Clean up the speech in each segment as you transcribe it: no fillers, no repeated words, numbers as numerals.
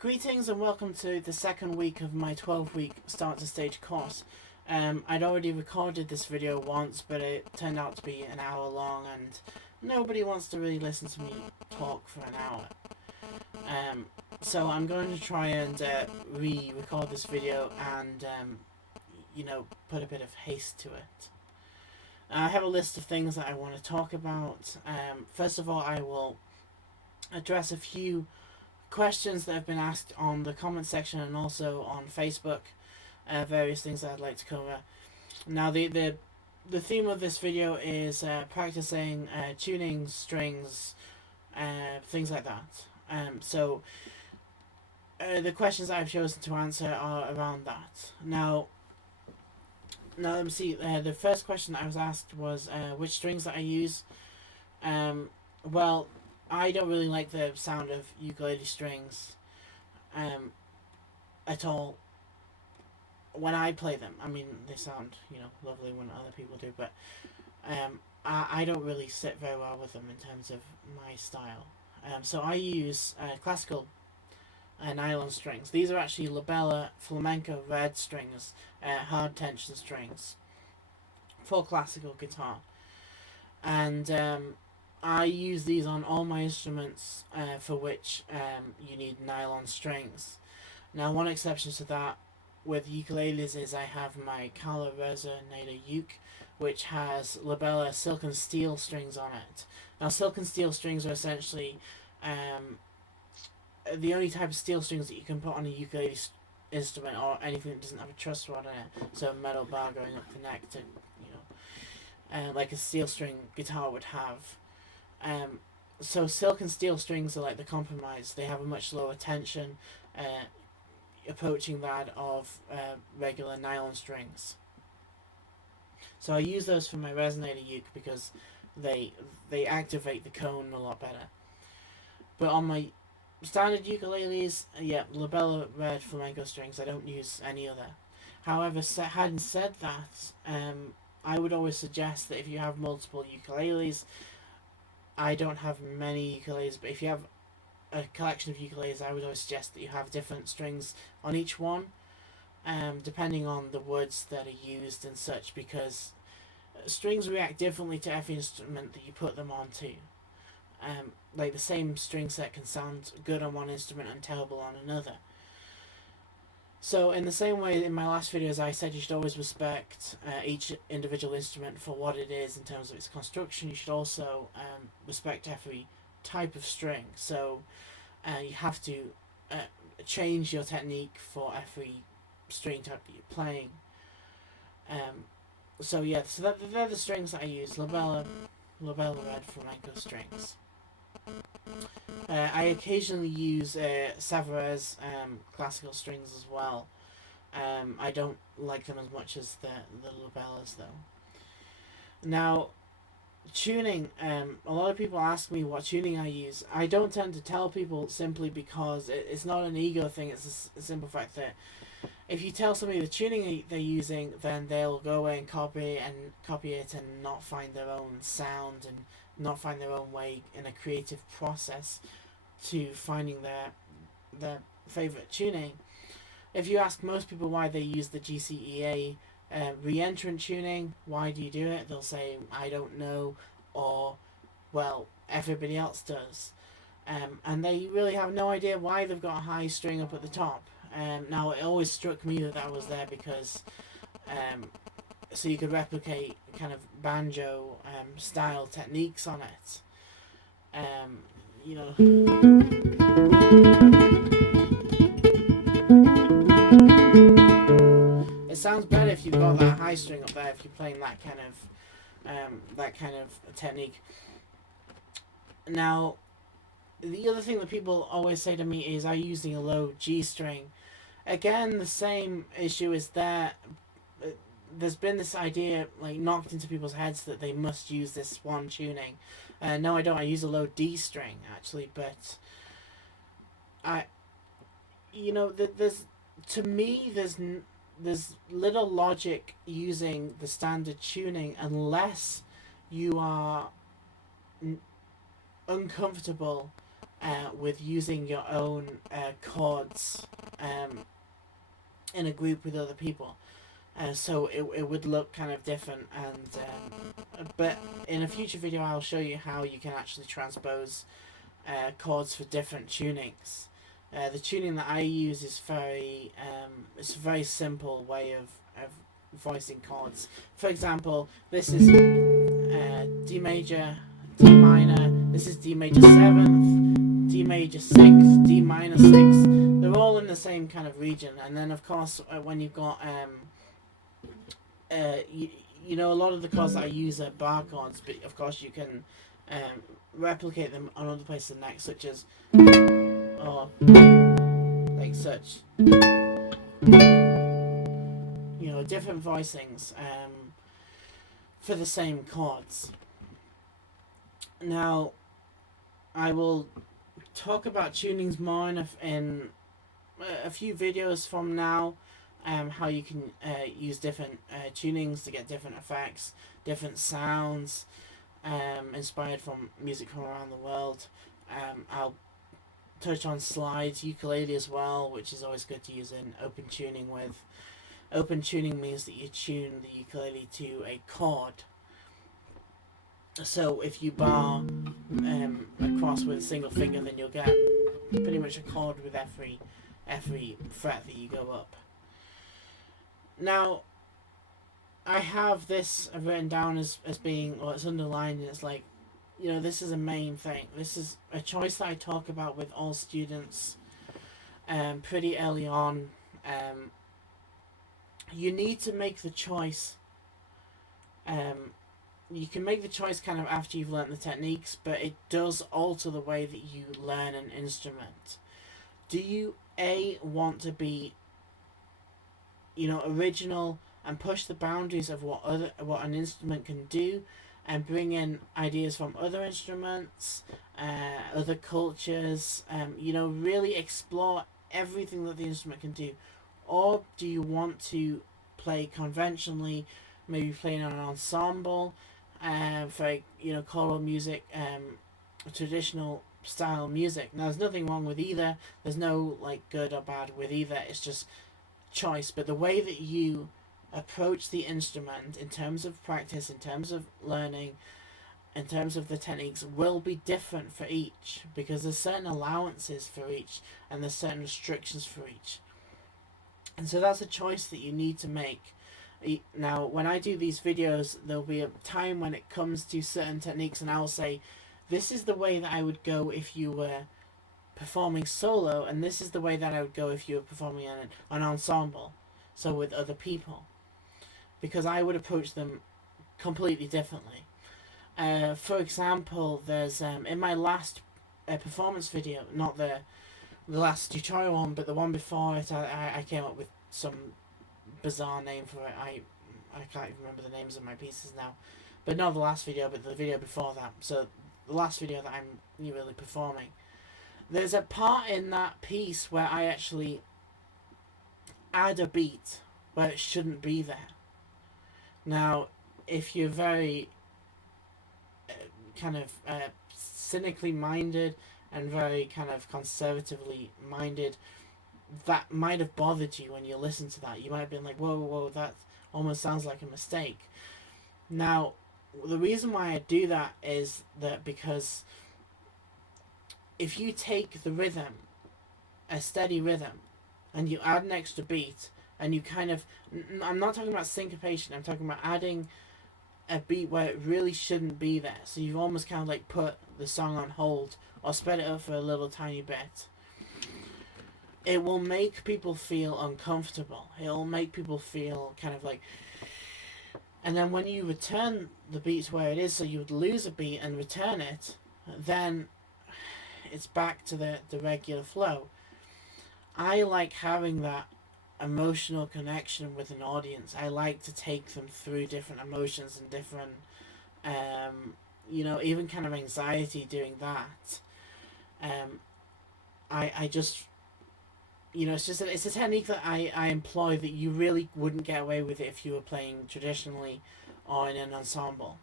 Greetings and welcome to the second week of my 12-week Start to Stage course. I'd already recorded this video once, but it turned out to be an hour long and nobody wants to really listen to me talk for an hour. So I'm going to try and re-record this video and, put a bit of haste to it. I have a list of things that I want to talk about. First of all, I will address a few questions that have been asked on the comment section and also on Facebook, various things that I'd like to cover. Now the theme of this video is practicing tuning strings, things like that. So the questions I've chosen to answer are around that. Now let me see. The first question I was asked was which strings that I use. Well, I don't really like the sound of ukulele strings at all when I play them. I mean, they sound, lovely when other people do, but I don't really sit very well with them in terms of my style. So I use classical nylon strings. These are actually Labella flamenco red strings, hard tension strings for classical guitar. And I use these on all my instruments for which you need nylon strings. Now, one exception to that with ukuleles is I have my Kala Resonator uke, which has Labella silk and steel strings on it. Now, silk and steel strings are essentially the only type of steel strings that you can put on a ukulele instrument or anything that doesn't have a truss rod in it. So a metal bar going up the neck to, like a steel string guitar would have. So silk and steel strings are like the compromise. They have a much lower tension, approaching that of regular nylon strings. So I use those for my resonator uke because they activate the cone a lot better. But on my standard ukuleles, Labella red flamenco strings, I don't use any other. However, having said that, I would always suggest that if you have multiple ukuleles, I don't have many ukuleles, but if you have a collection of ukuleles, I would always suggest that you have different strings on each one, depending on the woods that are used and such, because strings react differently to every instrument that you put them onto. Like the same string set can sound good on one instrument and terrible on another. So in the same way, in my last videos, I said you should always respect each individual instrument for what it is in terms of its construction. You should also respect every type of string. So you have to change your technique for every string type that you're playing. So they're the strings that I use. Labella red flamenco strings. I occasionally use Zahra's classical strings as well. I don't like them as much as the Labellas though. Now, tuning. A lot of people ask me what tuning I use. I don't tend to tell people simply because it's not an ego thing. It's a simple fact that if you tell somebody the tuning they're using, then they'll go away and copy it and not find their own sound and not find their own way in a creative process to finding their favourite tuning. If you ask most people why they use the GCEA re-entrant tuning, why do you do it? They'll say, I don't know, or, well, everybody else does. And they really have no idea why they've got a high string up at the top. Now, it always struck me that was there because so you could replicate kind of banjo style techniques on it. It sounds better if you've got that high string up there if you're playing that kind of technique. Now, the other thing that people always say to me is, are you using a low G string? Again, the same issue is there. There's been this idea knocked into people's heads that they must use this one tuning. No, I don't. I use a low D string actually, but there's little logic using the standard tuning unless you are uncomfortable with using your own chords in a group with other people. So it would look kind of different, but in a future video I'll show you how you can actually transpose chords for different tunings. The tuning that I use is it's a very simple way of voicing chords. For example, this is D major, D minor, this is D major 7th, D major 6th, D minor 6th. They're all in the same kind of region. And then of course when you've got you know, a lot of the chords that I use are bar chords, but of course you can replicate them on other places in the neck, such as, or like such, you know, different voicings for the same chords. Now, I will talk about tunings more in a few videos from now. How you can use different tunings to get different effects, different sounds, inspired from music from around the world. I'll touch on slides, ukulele as well, which is always good to use in open tuning with. Open tuning means that you tune the ukulele to a chord. So if you bar across with a single finger, then you'll get pretty much a chord with every fret that you go up. Now, I have this written down as being, or it's underlined, and it's like, you know, this is a main thing. This is a choice that I talk about with all students pretty early on. You need to make the choice. You can make the choice kind of after you've learnt the techniques, but it does alter the way that you learn an instrument. Do you, A, want to be, you know, original and push the boundaries of what an instrument can do, and bring in ideas from other instruments, other cultures, you know, really explore everything that the instrument can do? Or do you want to play conventionally, maybe playing on an ensemble, for, you know, choral music, traditional style music? Now, there's nothing wrong with either. There's no like good or bad with either. It's just choice. But the way that you approach the instrument in terms of practice, in terms of learning, in terms of the techniques, will be different for each, because there's certain allowances for each and there's certain restrictions for each. And so that's a choice that you need to make. Now, when I do these videos, there'll be a time when it comes to certain techniques and I'll say, this is the way that I would go if you were performing solo, and this is the way that I would go if you were performing an ensemble, so with other people, because I would approach them completely differently. For example, there's in my last performance video, not the last tutorial one, but the one before it, I came up with some bizarre name for it. I can't even remember the names of my pieces now, but not the last video, but the video before that. So the last video that I'm really performing, there's a part in that piece where I actually add a beat where it shouldn't be there. Now, if you're very kind of cynically minded and very kind of conservatively minded, that might have bothered you when you listen to that. You might have been like, whoa, that almost sounds like a mistake. Now, the reason why I do that is that because if you take the rhythm, a steady rhythm, and you add an extra beat, and you kind of, I'm not talking about syncopation, I'm talking about adding a beat where it really shouldn't be there. So you've almost kind of like put the song on hold or sped it up for a little tiny bit. It will make people feel uncomfortable. It'll make people feel kind of like... And then when you return the beat to where it is, so you would lose a beat and return it, then it's back to the regular flow. I like having that emotional connection with an audience. I like to take them through different emotions and different, you know, even kind of anxiety doing that. I just, you know, it's a technique that I employ that you really wouldn't get away with it if you were playing traditionally or in an ensemble,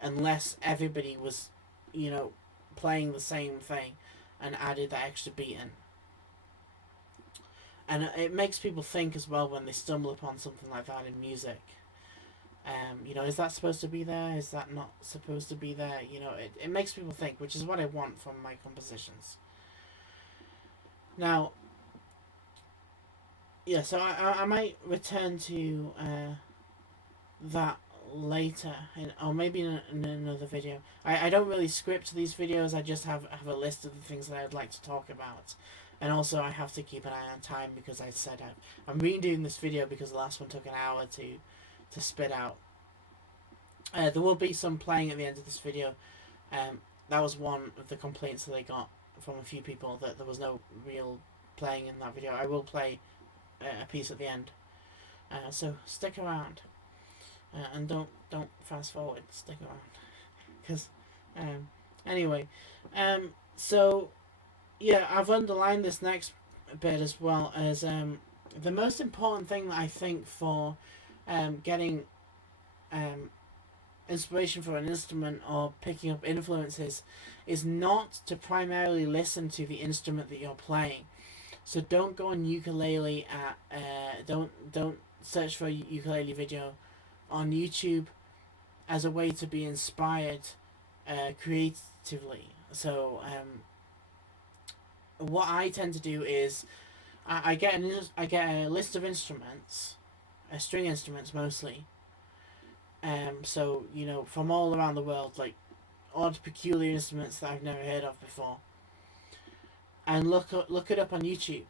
unless everybody was, you know, playing the same thing. and added that extra beat in. And it makes people think as well when they stumble upon something like that in music. Is that supposed to be there? Is that not supposed to be there? It makes people think, which is what I want from my compositions. Now, yeah, so I might return to that later, or maybe in another video. I don't really script these videos, I just have a list of the things that I'd like to talk about. And also I have to keep an eye on time, because I said I'm redoing this video because the last one took an hour to spit out. There will be some playing at the end of this video. That was one of the complaints that I got from a few people, that there was no real playing in that video. I will play a piece at the end. So stick around. And don't fast forward, stick around. Because, anyway. So, yeah, I've underlined this next bit as well as the most important thing that I think for getting inspiration for an instrument or picking up influences is not to primarily listen to the instrument that you're playing. So don't go on ukulele don't search for a ukulele video on YouTube as a way to be inspired creatively. So what I tend to do is I get a list of instruments, string instruments mostly. So from all around the world, like odd, peculiar instruments that I've never heard of before, and look it up on YouTube,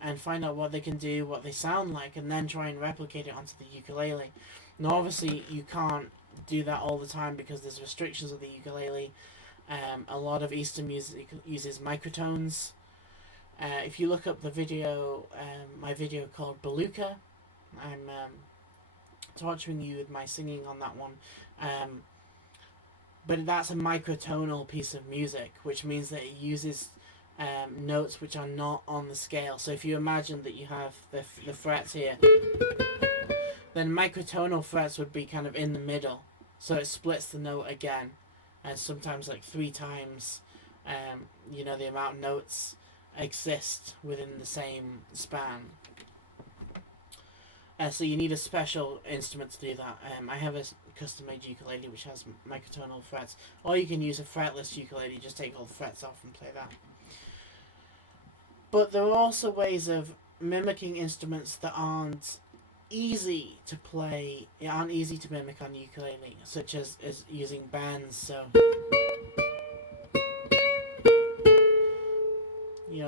and find out what they can do, what they sound like, and then try and replicate it onto the ukulele. Now, obviously, you can't do that all the time because there's restrictions of the ukulele. A lot of Eastern music uses microtones. If you look up the video, my video called Beluga, I'm torturing you with my singing on that one. But that's a microtonal piece of music, which means that it uses notes which are not on the scale. So if you imagine that you have the frets here, then microtonal frets would be kind of in the middle. So it splits the note again, and sometimes like 3 times, the amount of notes exist within the same span. So you need a special instrument to do that. I have a custom-made ukulele which has microtonal frets, or you can use a fretless ukulele, just take all the frets off and play that. But there are also ways of mimicking instruments that aren't easy to play, aren't easy to mimic on ukulele, such as using bends. So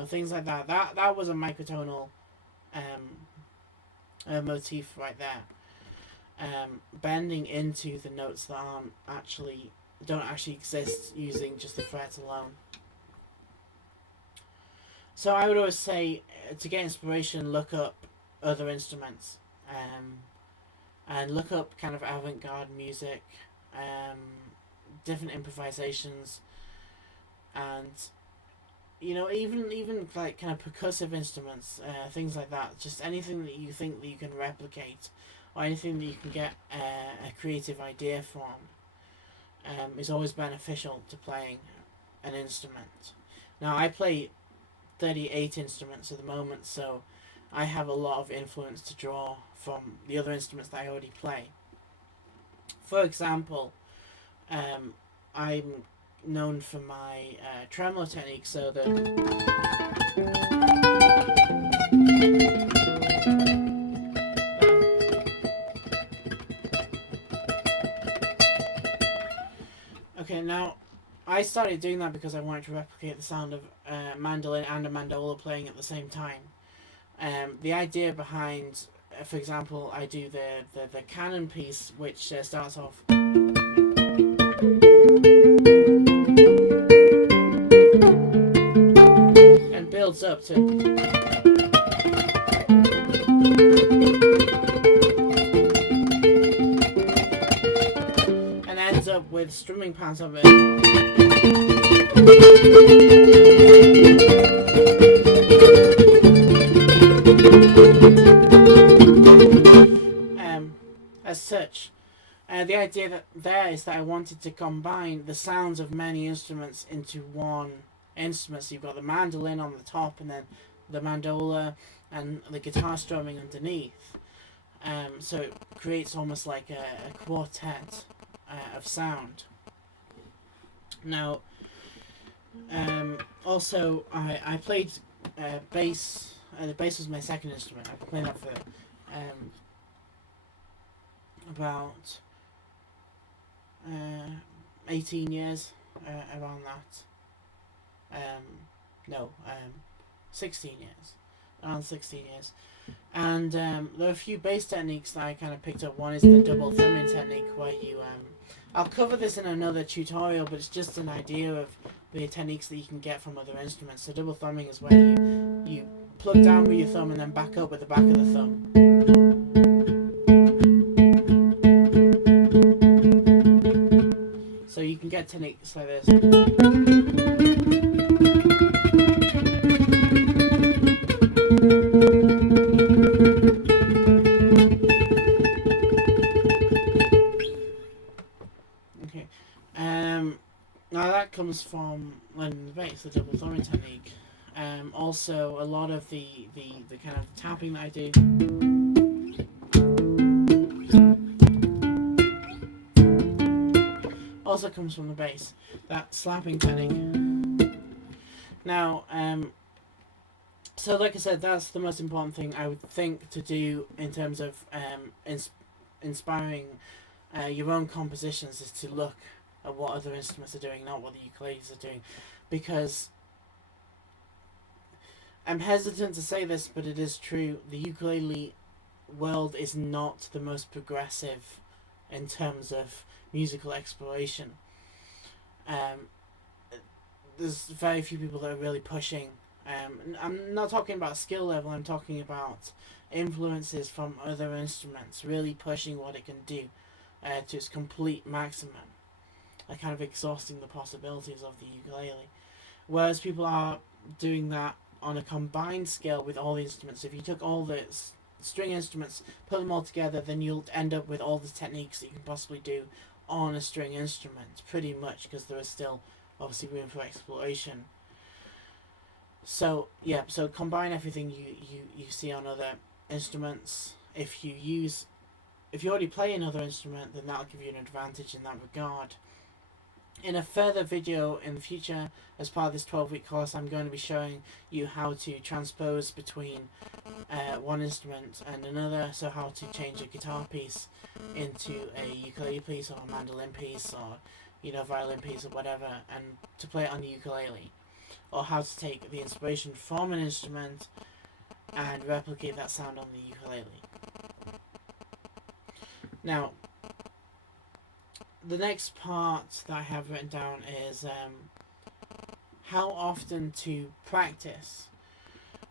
things like that. That was a microtonal motif right there. Bending into the notes that don't actually exist using just the frets alone. So I would always say, to get inspiration, look up other instruments, and look up kind of avant-garde music, different improvisations, and even like kind of percussive instruments, things like that. Just anything that you think that you can replicate, or anything that you can get a creative idea from, is always beneficial to playing an instrument. Now, I play 38 instruments at the moment, so I have a lot of influence to draw from the other instruments that I already play. For example, I'm known for my tremolo technique, so okay, now I started doing that because I wanted to replicate the sound of mandolin and a mandola playing at the same time. The idea behind, for example, I do the canon piece, which starts off and builds up to, and ends up with strumming parts of it. As such, the idea there is that I wanted to combine the sounds of many instruments into one instruments. You've got the mandolin on the top, and then the mandola and the guitar strumming underneath. So it creates almost like a quartet of sound. Now, also I played bass. The bass was my second instrument. I've been playing that for about 18 years, around that. 16 years. Around 16 years. And there are a few bass techniques that I kind of picked up. One is the double thumbing technique, where you... I'll cover this in another tutorial, but it's just an idea of the techniques that you can get from other instruments. So double thumbing is where you plug down with your thumb and then back up with the back of the thumb. So you can get techniques like this. Okay. Now that comes from learning the bass, the double thumbing technique. Also, a lot of the kind of tapping that I do. Also comes from the bass, that slapping technique. Now, so like I said, that's the most important thing I would think to do in terms of inspiring your own compositions, is to look at what other instruments are doing, not what the ukuleles are doing. Because I'm hesitant to say this, but it is true, the ukulele world is not the most progressive in terms of musical exploration. There's very few people that are really pushing. I'm not talking about skill level, I'm talking about influences from other instruments, really pushing what it can do to its complete maximum, kind of exhausting the possibilities of the ukulele. Whereas people are doing that on a combined scale with all the instruments. If you took all the string instruments, put them all together, then you'll end up with all the techniques that you can possibly do on a string instrument, pretty much, because there is still obviously room for exploration. So yeah, so combine everything you see on other instruments. If you already play another instrument, then that'll give you an advantage in that regard. In a further video in the future, as part of this 12-week course, I'm going to be showing you how to transpose between one instrument and another. So how to change a guitar piece into a ukulele piece, or a mandolin piece, or violin piece, or whatever, and to play it on the ukulele. Or how to take the inspiration from an instrument and replicate that sound on the ukulele. Now, the next part that I have written down is how often to practice.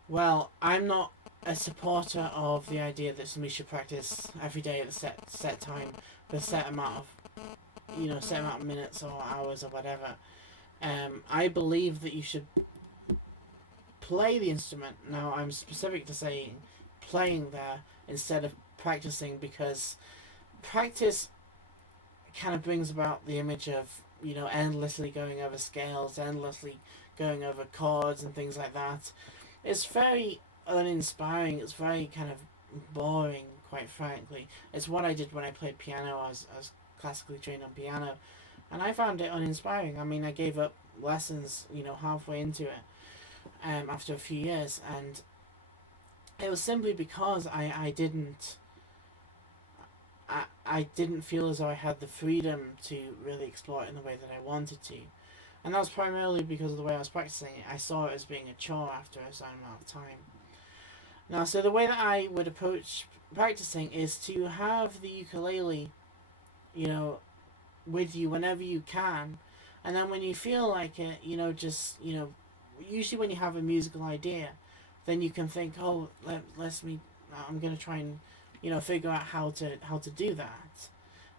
Well, I'm not a supporter of the idea that somebody should practice every day at a set time for a set amount of minutes or hours or whatever. I believe that you should play the instrument. Now, I'm specific to saying playing there instead of practicing, because practice kind of brings about the image of endlessly going over scales, endlessly going over chords and things like that. It's very uninspiring. It's very kind of boring, quite frankly. It's what I did when I played piano. I was classically trained on piano, and I found it uninspiring. I mean, I gave up lessons halfway into it after a few years, and it was simply because I didn't feel as though I had the freedom to really explore it in the way that I wanted to. And that was primarily because of the way I was practicing it. I saw it as being a chore after a certain amount of time. Now, so the way that I would approach practicing is to have the ukulele, with you whenever you can. And then when you feel like it, usually when you have a musical idea, then you can think, oh, I'm going to try and figure out how to do that.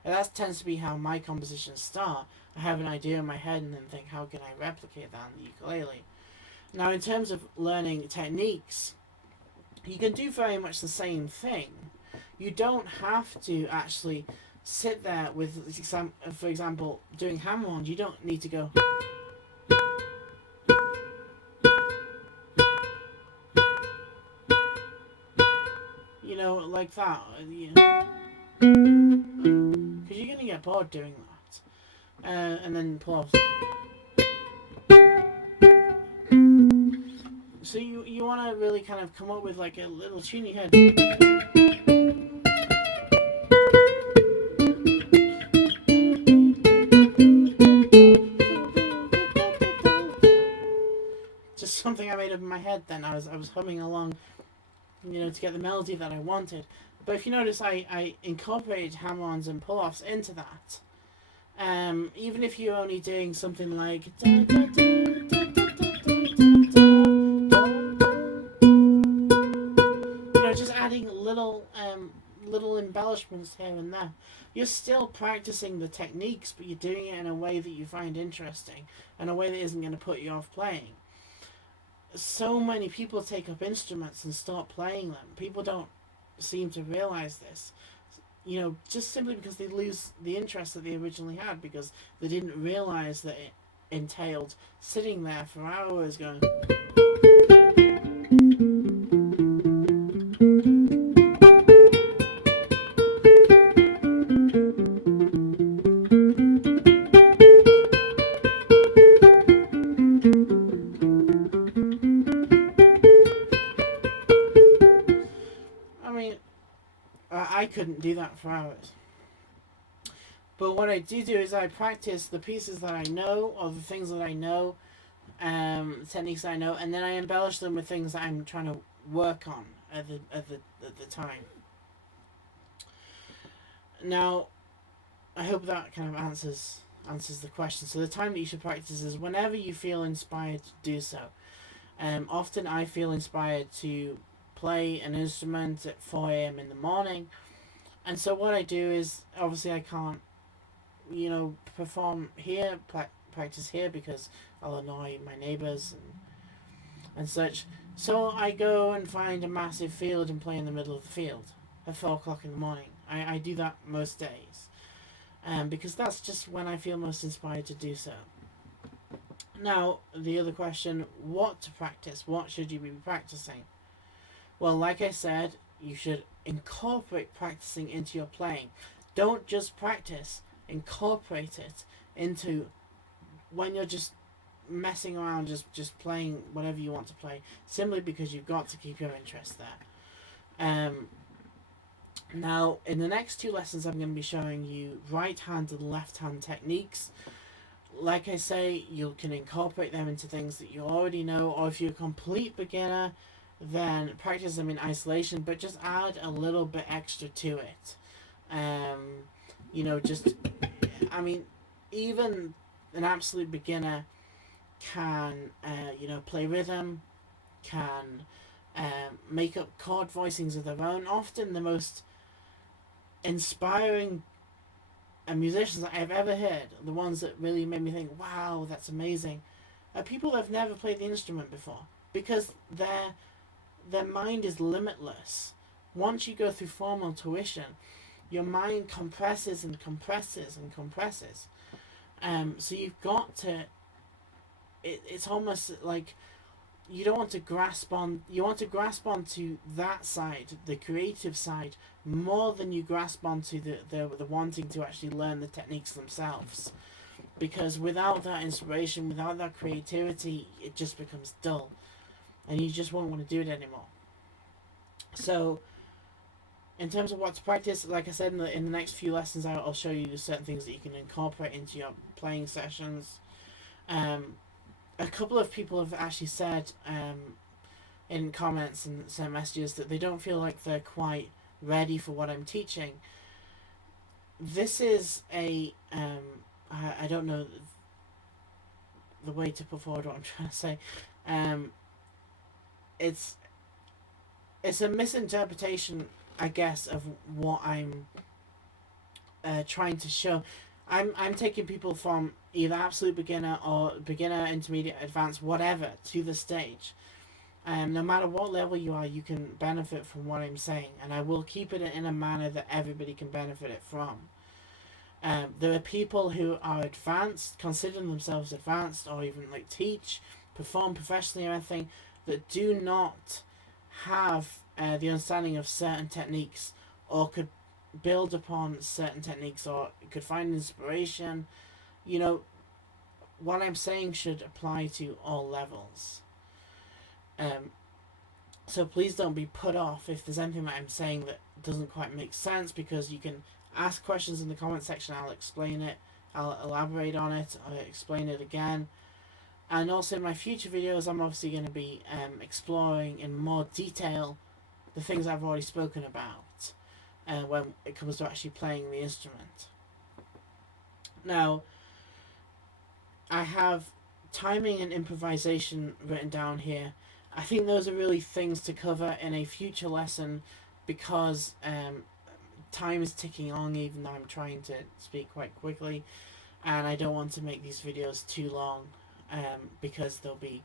And that tends to be how my compositions start. I have an idea in my head and then think, how can I replicate that on the ukulele? Now, in terms of learning techniques, you can do very much the same thing. You don't have to actually sit there with, for example, doing hammer-ons. You don't need to go like that. Because you're gonna get bored doing that. And then pull off. So you want to really kind of come up with like a little tune you head. Just something I made up in my head. Then I was humming along, to get the melody that I wanted. But if you notice, I incorporated hammer-ons and pull-offs into that. Even if you're only doing something like just adding little embellishments here and there. You're still practicing the techniques, but you're doing it in a way that you find interesting, and a way that isn't going to put you off playing. So many people take up instruments and start playing them. People don't seem to realize this. Just simply because they lose the interest that they originally had, because they didn't realize that it entailed sitting there for hours going. I couldn't do that for hours. But what I do is I practice the pieces that I know, or the things that I know, techniques that I know, and then I embellish them with things that I'm trying to work on at the time. Now, I hope that kind of answers the question. So the time that you should practice is whenever you feel inspired to do so. Often I feel inspired to play an instrument at 4 a.m. in the morning. And so what I do is, obviously I can't, perform here, practice here, because I'll annoy my neighbours and such. So I go and find a massive field and play in the middle of the field at 4 o'clock in the morning. I do that most days. Because that's just when I feel most inspired to do so. Now, the other question, what to practice? What should you be practicing? Well, like I said, you should incorporate practicing into your playing. Don't just practice, incorporate it into when you're just messing around, just playing whatever you want to play, simply because you've got to keep your interest there. Now, in the next 2 lessons, I'm going to be showing you right hand and left hand techniques. Like I say, you can incorporate them into things that you already know, or if you're a complete beginner, then practice them in isolation, but just add a little bit extra to it. Even an absolute beginner can, play rhythm, can make up chord voicings of their own. Often the most inspiring musicians that I've ever heard, the ones that really made me think, wow, that's amazing, are people that have never played the instrument before, because their mind is limitless. Once you go through formal tuition, your mind compresses and compresses and compresses. So you've got to. It's almost like you don't want to grasp on. You want to grasp onto that side, the creative side, more than you grasp onto the wanting to actually learn the techniques themselves. Because without that inspiration, without that creativity, it just becomes dull, and you just won't want to do it anymore. So, in terms of what to practice, like I said, in the next few lessons, I'll show you certain things that you can incorporate into your playing sessions. A couple of people have actually said in comments and sent messages that they don't feel like they're quite ready for what I'm teaching. This is I don't know the way to put forward what I'm trying to say. It's a misinterpretation, I guess, of what I'm trying to show. I'm taking people from either absolute beginner or beginner, intermediate, advanced, whatever, to the stage. No matter what level you are, you can benefit from what I'm saying, and I will keep it in a manner that everybody can benefit it from. There are people who are advanced, consider themselves advanced, or even like teach, perform professionally or anything, that do not have the understanding of certain techniques, or could build upon certain techniques, or could find inspiration, you know, what I'm saying should apply to all levels. So please don't be put off if there's anything that I'm saying that doesn't quite make sense, because you can ask questions in the comment section. I'll explain it, I'll elaborate on it, I'll explain it again. And also in my future videos, I'm obviously going to be exploring in more detail the things I've already spoken about when it comes to actually playing the instrument. Now, I have timing and improvisation written down here. I think those are really things to cover in a future lesson, because time is ticking on, even though I'm trying to speak quite quickly, and I don't want to make these videos too long, because there'll be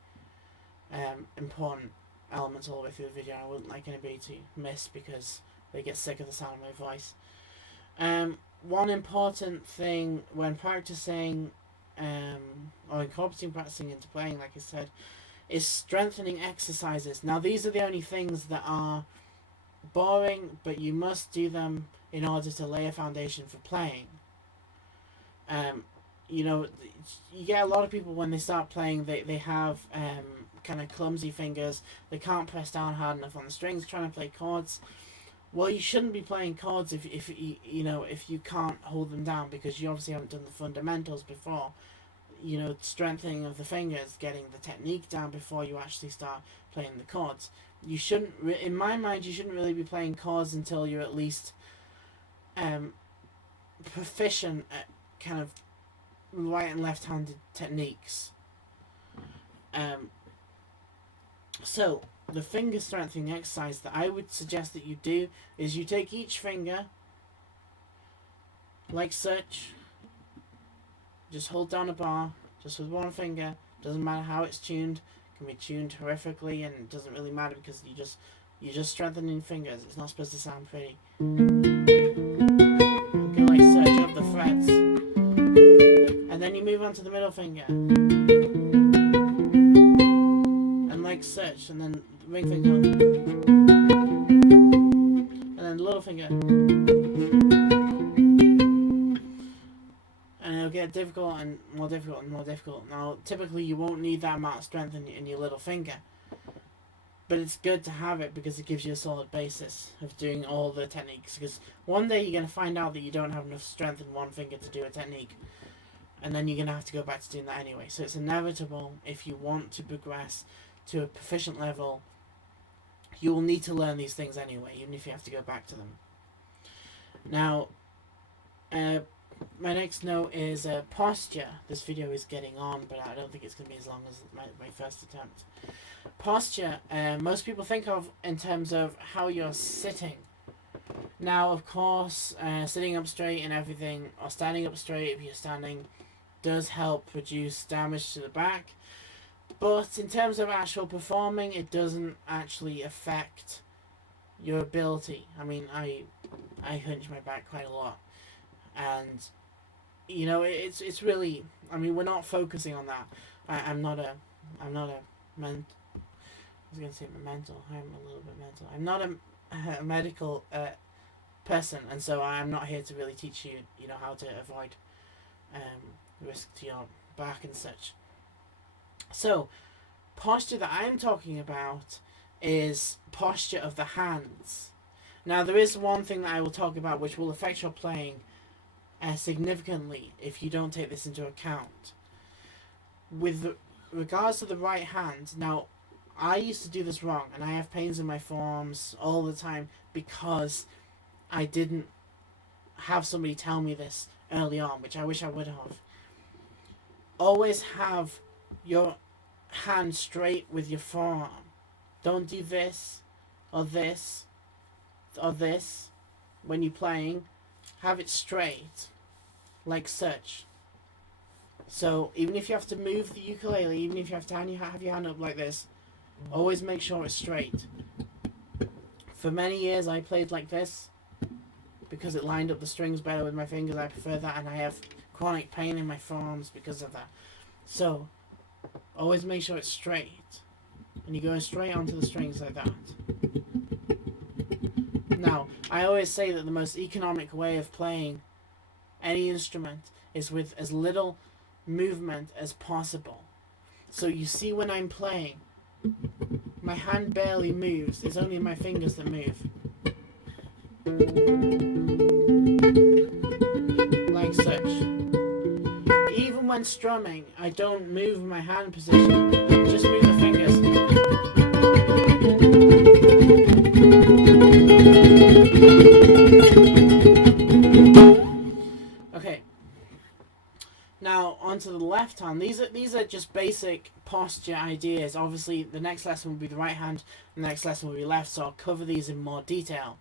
important elements all the way through the video. I wouldn't like anybody to miss because they get sick of the sound of my voice. One important thing when practicing or incorporating practicing into playing, like I said, is strengthening exercises. Now these are the only things that are boring, but you must do them in order to lay a foundation for playing. You know, you get a lot of people when they start playing, they have kind of clumsy fingers, they can't press down hard enough on the strings trying to play chords. Well, you shouldn't be playing chords if you know, if you can't hold them down, because you obviously haven't done the fundamentals before. You know, strengthening of the fingers, getting the technique down before you actually start playing the chords. You shouldn't, in my mind, you shouldn't really be playing chords until you're at least proficient at kind of right and left-handed techniques. So the finger strengthening exercise that I would suggest that you do is you take each finger like such, just hold down a bar just with one finger. Doesn't matter how it's tuned, it can be tuned horrifically, and it doesn't really matter because you're just strengthening fingers. It's not supposed to sound pretty. Go like such up the frets, and then you move on to the middle finger, and like such, and then the ring finger, and then the little finger, and it'll get difficult and more difficult and more difficult. Now typically you won't need that amount of strength in your little finger, but it's good to have it because it gives you a solid basis of doing all the techniques, because one day you're going to find out that you don't have enough strength in one finger to do a technique, and then you're going to have to go back to doing that anyway. So it's inevitable. If you want to progress to a proficient level, you will need to learn these things anyway, even if you have to go back to them. Now, my next note is posture. This video is getting on, but I don't think it's going to be as long as my first attempt. Posture, most people think of in terms of how you're sitting. Now, of course, sitting up straight and everything, or standing up straight if you're standing, does help reduce damage to the back. But in terms of actual performing, it doesn't actually affect your ability. I mean, I hunch my back quite a lot, and you know, it's really, I mean, we're not focusing on that. I'm not a mental. I was gonna say mental. I'm a little bit mental. I'm not a medical person, and so I'm not here to really teach you, you know, how to avoid risk to your back and such. So, posture that I'm talking about is posture of the hands. Now, there is one thing that I will talk about which will affect your playing significantly if you don't take this into account. With regards to the right hand, now, I used to do this wrong, and I have pains in my forearms all the time because I didn't have somebody tell me this early on, which I wish I would have. Always have your hand straight with your forearm. Don't do this or this or this when you're playing. Have it straight, like such. So even if you have to move the ukulele, even if you have to have your hand up like this, always make sure it's straight. For many years I played like this because it lined up the strings better with my fingers. I prefer that, and I have chronic pain in my forearms because of that. So always make sure it's straight, and you're going straight onto the strings like that. Now, I always say that the most economic way of playing any instrument is with as little movement as possible. So you see when I'm playing, my hand barely moves. It's only my fingers that move. Like such. Even when strumming, I don't move my hand position. Just move the fingers. Okay. Now onto the left hand. These are just basic posture ideas. Obviously, the next lesson will be the right hand. The next lesson will be left. So I'll cover these in more detail.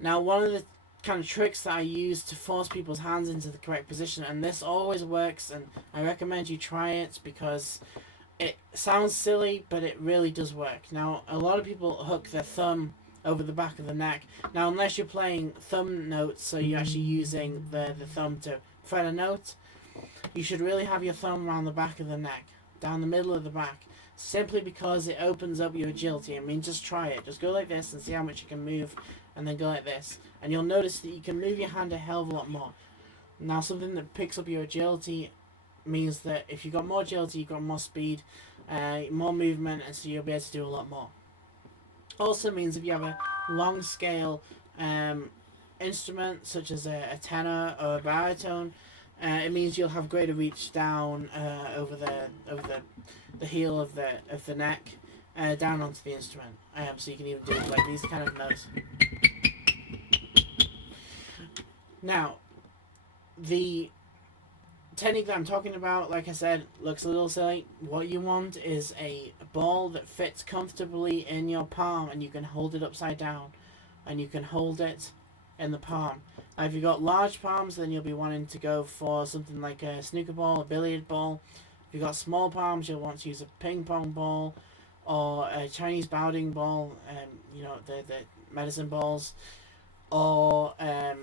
Now, one of the kind of tricks that I use to force people's hands into the correct position, and this always works, and I recommend you try it because it sounds silly, but it really does work. Now, a lot of people hook their thumb over the back of the neck. Now, unless you're playing thumb notes, so you're actually using the thumb to fret a note, you should really have your thumb around the back of the neck, down the middle of the back, simply because it opens up your agility. I mean, just try it. Just go like this and see how much you can move, and then go like this. And you'll notice that you can move your hand a hell of a lot more. Now, something that picks up your agility means that if you've got more agility, you've got more speed, more movement, and so you'll be able to do a lot more. Also means if you have a long scale instrument, such as a tenor or a baritone, it means you'll have greater reach down over the heel of the neck, down onto the instrument. So you can even do like these kind of notes. Now, the technique that I'm talking about, like I said, looks a little silly. What you want is a ball that fits comfortably in your palm, and you can hold it upside down, and you can hold it in the palm. Now, if you've got large palms, then you'll be wanting to go for something like a snooker ball, a billiard ball. If you've got small palms, you'll want to use a ping pong ball or a Chinese bowding ball, the medicine balls, or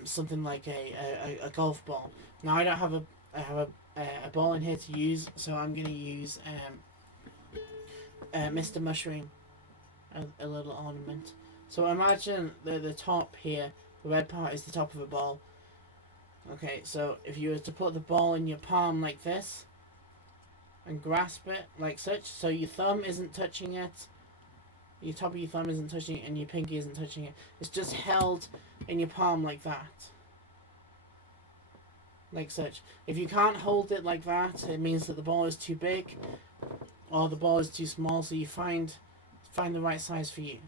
something like a golf ball. Now, I have a ball in here to use, so I'm going to use Mr. Mushroom, a little ornament. So imagine the top here, the red part is the top of a ball. Okay, so if you were to put the ball in your palm like this, and grasp it like such, so your thumb isn't touching it, your top of your thumb isn't touching it, and your pinky isn't touching it. It's just held in your palm like that. Like such. If you can't hold it like that, it means that the ball is too big, or the ball is too small, so you find the right size for you.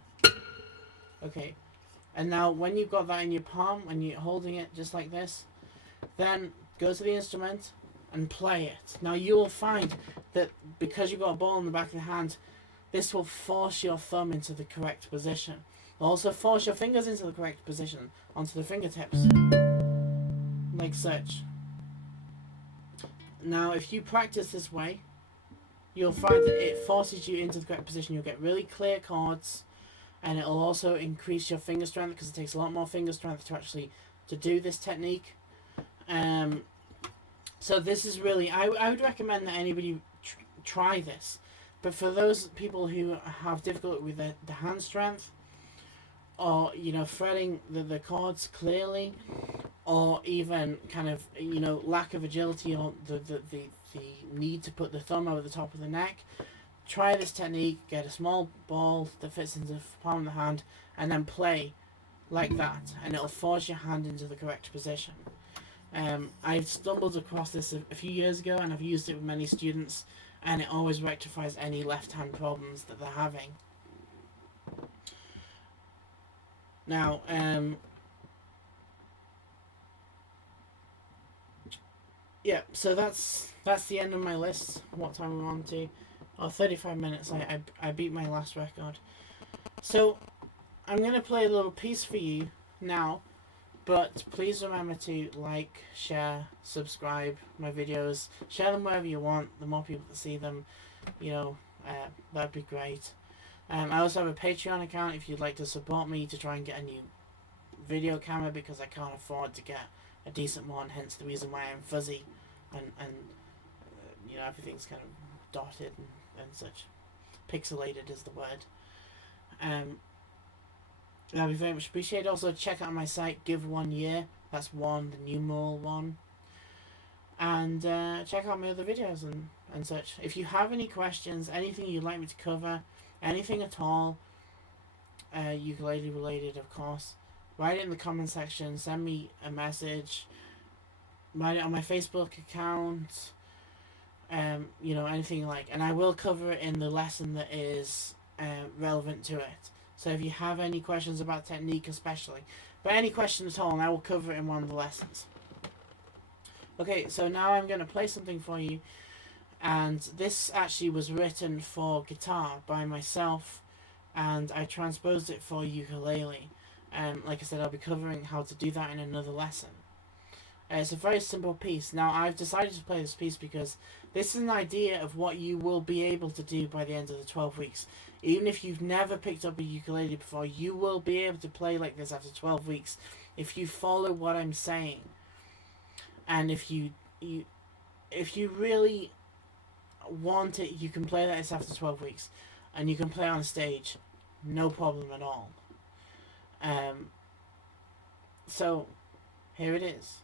Okay. And now when you've got that in your palm, when you're holding it just like this, then go to the instrument and play it. Now you will find that because you've got a ball in the back of the hand, this will force your thumb into the correct position. It'll also force your fingers into the correct position onto the fingertips. Like such. Now if you practice this way, you'll find that it forces you into the correct position. You'll get really clear chords, and it'll also increase your finger strength because it takes a lot more finger strength to do this technique. So this is really, I would recommend that anybody try this. But for those people who have difficulty with the hand strength, or fretting the chords clearly, or even kind of lack of agility, or the need to put the thumb over the top of the neck, try this technique. Get a small ball that fits into the palm of the hand, and then play like that, and it'll force your hand into the correct position. I've stumbled across this a few years ago, and I've used it with many students, and it always rectifies any left hand problems that they're having. Now, yeah, so that's the end of my list. What time we're on to? 35 minutes. I beat my last record. So I'm going to play a little piece for you now, but please remember to like, share, subscribe my videos. Share them wherever you want. The more people that see them, that'd be great. I also have a Patreon account if you'd like to support me to try and get a new video camera, because I can't afford to get a decent one, hence the reason why I'm fuzzy and everything's kind of dotted and such. Pixelated is the word. That'd be very much appreciated. Also, check out my site, Give 1 Year. That's one, the numeral 1. And check out my other videos and such. If you have any questions, anything you'd like me to cover, anything at all, ukulele related, of course, write it in the comment section. Send me a message. Write it on my Facebook account. Anything like, and I will cover it in the lesson that is relevant to it. So if you have any questions about technique especially, but any question at all, and I will cover it in one of the lessons. Okay, so now I'm going to play something for you, and this actually was written for guitar by myself, and I transposed it for ukulele. Like I said, I'll be covering how to do that in another lesson. It's a very simple piece. Now, I've decided to play this piece because this is an idea of what you will be able to do by the end of the 12 weeks. Even if you've never picked up a ukulele before, you will be able to play like this after 12 weeks if you follow what I'm saying. And if you really want it, you can play like this after 12 weeks. And you can play on stage, no problem at all. So, here it is.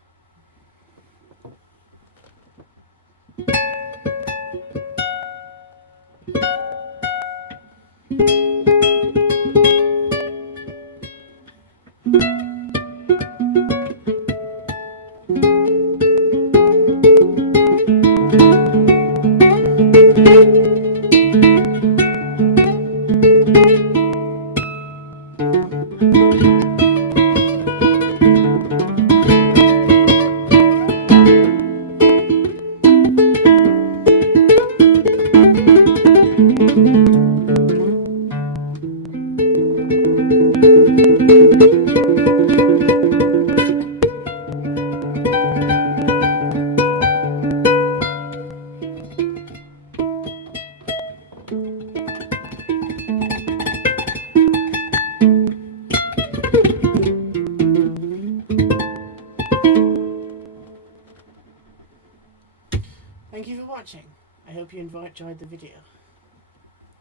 Thank you for watching. I hope you enjoyed the video.